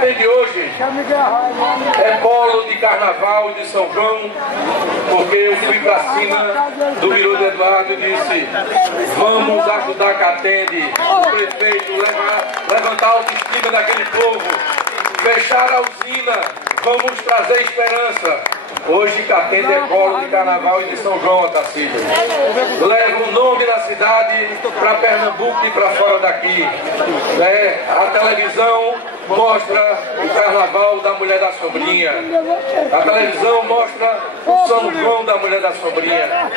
Catende hoje é polo de carnaval de São João, porque eu fui para cima do Mirudo Eduardo e disse: vamos ajudar Catende, o prefeito, levantar a autoestima daquele povo, fechar a usina, vamos trazer esperança. Hoje Catende é polo de carnaval e de São João, Otacílio. Leva o nome da cidade para Pernambuco e para fora daqui. A televisão mostra o carnaval da Mulher da Sobrinha. A televisão mostra o São João da Mulher da Sobrinha.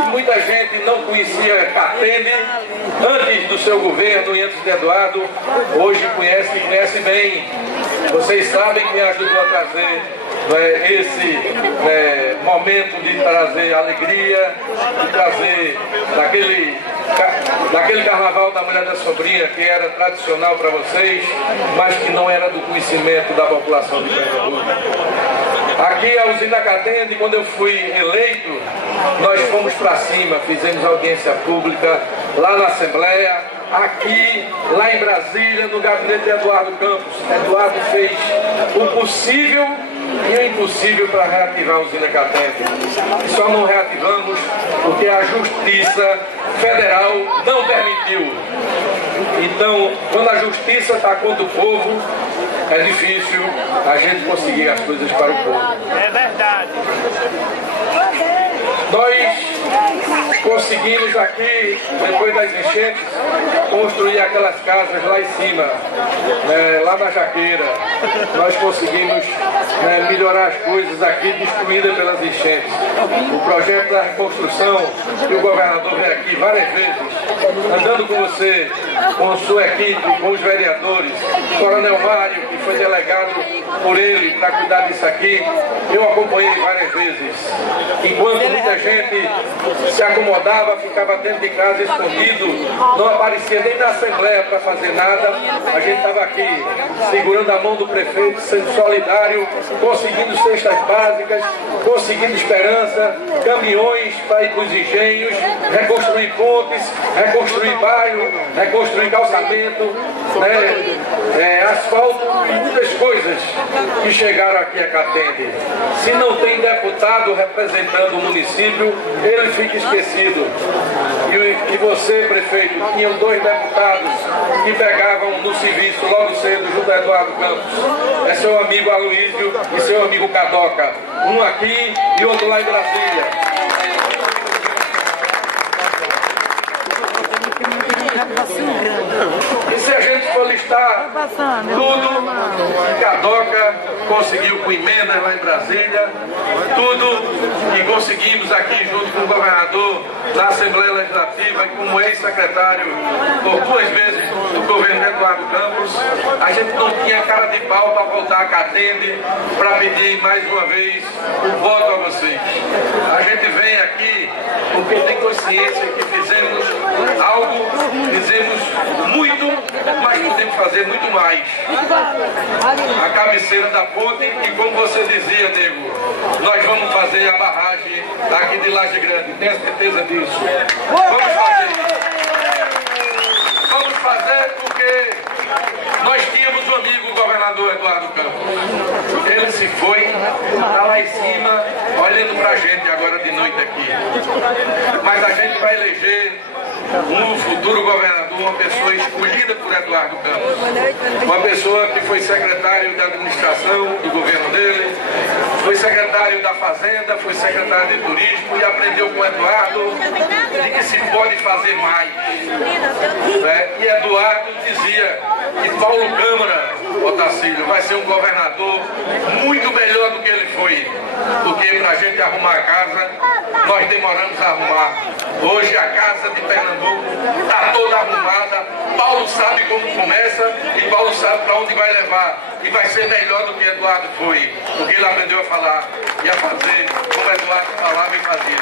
E muita gente não conhecia Catende antes do seu governo e antes de Eduardo, hoje conhece e conhece bem. Vocês sabem que me ajudou a trazer esse momento de trazer alegria, de trazer daquele carnaval da Mulher da Sobrinha que era tradicional para vocês, mas que não era do conhecimento da população de Pernambuco. Aqui a usina Catende, quando eu fui eleito, nós fomos para cima, fizemos audiência pública lá na Assembleia, aqui, lá em Brasília, no gabinete de Eduardo Campos. Eduardo fez o possível e o impossível para reativar a usina Catende. Só não reativamos porque a Justiça Federal não permitiu. Então, quando a Justiça está contra o povo, é difícil a gente conseguir as coisas para o povo. É verdade. Nós conseguimos aqui, depois das enchentes, construir aquelas casas lá em cima, lá na Jaqueira. Nós conseguimos melhorar as coisas aqui destruídas pelas enchentes. O projeto da reconstrução, que o governador veio aqui várias vezes, andando com você, com sua equipe, com os vereadores, Coronel Mário, que foi delegado por ele para cuidar disso aqui, eu acompanhei várias vezes. Enquanto muita gente se acomodava, ficava dentro de casa escondido, não aparecia nem na Assembleia para fazer nada, a gente estava aqui segurando a mão do prefeito, sendo solidário, conseguindo cestas básicas, conseguindo esperança, caminhões para ir para os engenhos, reconstruir pontes, reconstruir bairro, reconstruir calçamento, asfalto e muitas coisas que chegaram aqui a Catende. Se não tem deputado representando o município, ele fica esquecido. E você, prefeito, tinha 2 deputados que pegavam no serviço logo cedo junto a Eduardo Campos. É seu amigo Aloísio e seu amigo Cadoca. Um aqui e outro lá em Brasília. E se a gente for listar tudo, Cadoca conseguiu com emendas lá em Brasília, tudo que conseguimos aqui junto com o governador na Assembleia Legislativa e como ex-secretário por 2 vezes do governo de Eduardo Campos, a gente não tinha cara de pau para voltar a Catende para pedir mais uma vez o voto a vocês. A gente vem aqui porque tem consciência que fizemos algo, fizemos muito, mas podemos fazer muito mais. A cabeceira da ponte e, como você dizia, nego, nós vamos fazer a barragem aqui de Laje Grande, tenho certeza disso. Vamos fazer. Vamos fazer porque nós tínhamos um amigo, o governador Eduardo Campos. Ele se foi, está lá em cima, olhando para a gente agora de noite aqui. Mas a gente vai eleger um futuro governador, uma pessoa escolhida por Eduardo Campos. Uma pessoa que foi secretário da administração do governo dele, foi secretário da Fazenda, foi secretário de Turismo e aprendeu com Eduardo de que se pode fazer mais. E Eduardo dizia que Paulo Câmara, Otacílio, vai ser um governador muito melhor do que ele foi. Porque para a gente arrumar a casa, nós demoramos a arrumar. Hoje a casa de Pernambuco está toda arrumada. Paulo sabe como começa e Paulo sabe para onde vai levar. E vai ser melhor do que Eduardo foi. Porque ele aprendeu a falar e a fazer como Eduardo falava e fazia.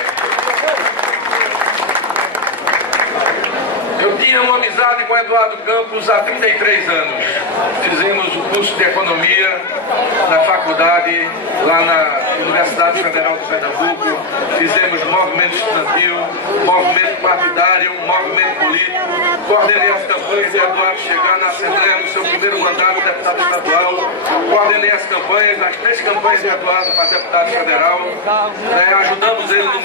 Eu tinha uma amizade com Eduardo Campos há 33 anos. Fizemos curso de Economia na faculdade, lá na Universidade Federal de Pernambuco. Fizemos movimento estudantil, movimento partidário, movimento político. Coordenei as campanhas de Eduardo chegar na Assembleia no seu primeiro mandato de deputado estadual. Coordenei as 3 campanhas de Eduardo para deputado federal. Ajudamos ele no